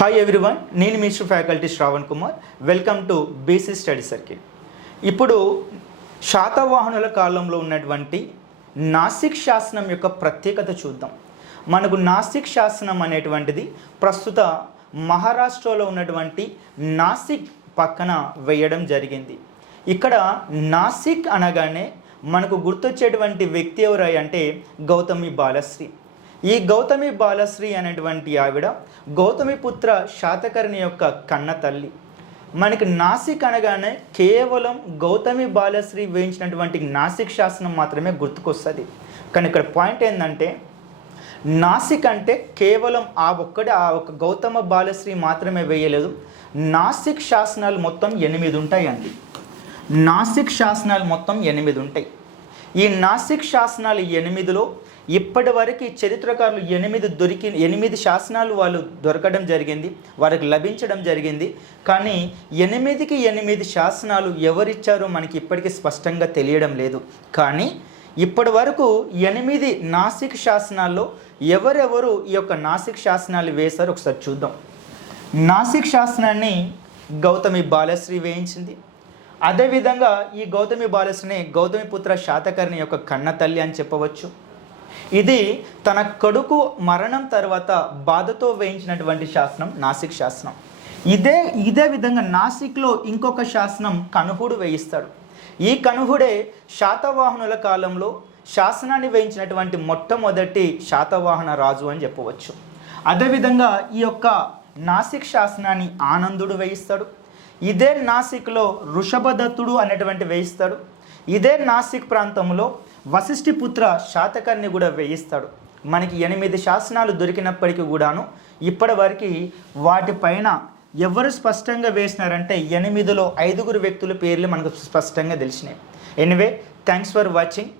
Hi everyone, నేను mister faculty Shravan Kumar. Welcome to BC study circle. ఇప్పుడు శాతవాహనుల కాలంలో ఉన్నటువంటి నాసిక్ శాసనం యొక్క ప్రత్యేకత చూద్దాం. మనకు నాసిక్ శాసనం అనేటువంటిది ప్రస్తుత మహారాష్ట్రలో ఉన్నటువంటి నాసిక్ పక్కన వేయడం జరిగింది. ఇక్కడ నాసిక్ అనగానే మనకు గుర్తొచ్చేటువంటి వ్యక్తి ఎవరై అంటే గౌతమి బాలశ్రీ. ఈ గౌతమి బాలశ్రీ అనేటువంటి ఆవిడ గౌతమిపుత్ర శాతకర్ణి యొక్క కన్న తల్లి. మనకి నాసిక్ అనగానే కేవలం గౌతమి బాలశ్రీ వేయించినటువంటి నాసిక్ శాసనం మాత్రమే గుర్తుకొస్తుంది. కానీ ఇక్కడ పాయింట్ ఏంటంటే నాసిక్ అంటే కేవలం ఆ ఒక్క గౌతమ బాలశ్రీ మాత్రమే వేయలేదు. నాసిక్ శాసనాలు మొత్తం 8 ఉంటాయండి. నాసిక్ శాసనాలు మొత్తం 8 ఉంటాయి. ఈ నాసిక్ శాసనాలు 8లో ఇప్పటి వరకు చరిత్రకారులు 8 శాసనాలు వాళ్ళు దొరకడం జరిగింది, వారికి లభించడం జరిగింది. కానీ 8 శాసనాలు ఎవరిచ్చారో మనకి ఇప్పటికీ స్పష్టంగా తెలియడం లేదు. కానీ ఇప్పటి వరకు 8 నాసిక్ శాసనాల్లో ఎవరెవరు ఈ యొక్క నాసిక్ శాసనాలు వేశారో ఒకసారి చూద్దాం. నాసిక్ శాసనాన్ని గౌతమి బాలశ్రీ వేయించింది. అదేవిధంగా ఈ గౌతమి బాలశ్రీని గౌతమిపుత్ర శాతకర్ణి యొక్క కన్న తల్లి అని చెప్పవచ్చు. ఇది తన కొడుకు మరణం తర్వాత బాధతో వేయించినటువంటి శాసనం నాసిక్ శాసనం. ఇదే విధంగా నాసిక్లో ఇంకొక శాసనం కనుహుడు వేయిస్తాడు. ఈ కనుహుడే శాతవాహనుల కాలంలో శాసనాన్ని వేయించినటువంటి మొట్టమొదటి శాతవాహన రాజు అని చెప్పవచ్చు. అదేవిధంగా ఈ యొక్క నాసిక్ శాసనాన్ని ఆనందుడు వేయిస్తాడు. ఇదే నాసిక్లో వృషభదత్తుడు అనేటువంటి వేయిస్తాడు. ఇదే నాసిక్ ప్రాంతంలో వశిష్ఠిపుత్ర శాతకర్ణి కూడా వేయిస్తాడు. మనకి 8 శాసనాలు దొరికినప్పటికీ కూడాను ఇప్పటి వరకు వాటిపైన ఎవరు స్పష్టంగా వేసినారంటే 8లో 5 వ్యక్తుల పేర్లు మనకు స్పష్టంగా తెలిసినాయి. Anyway, thanks for watching.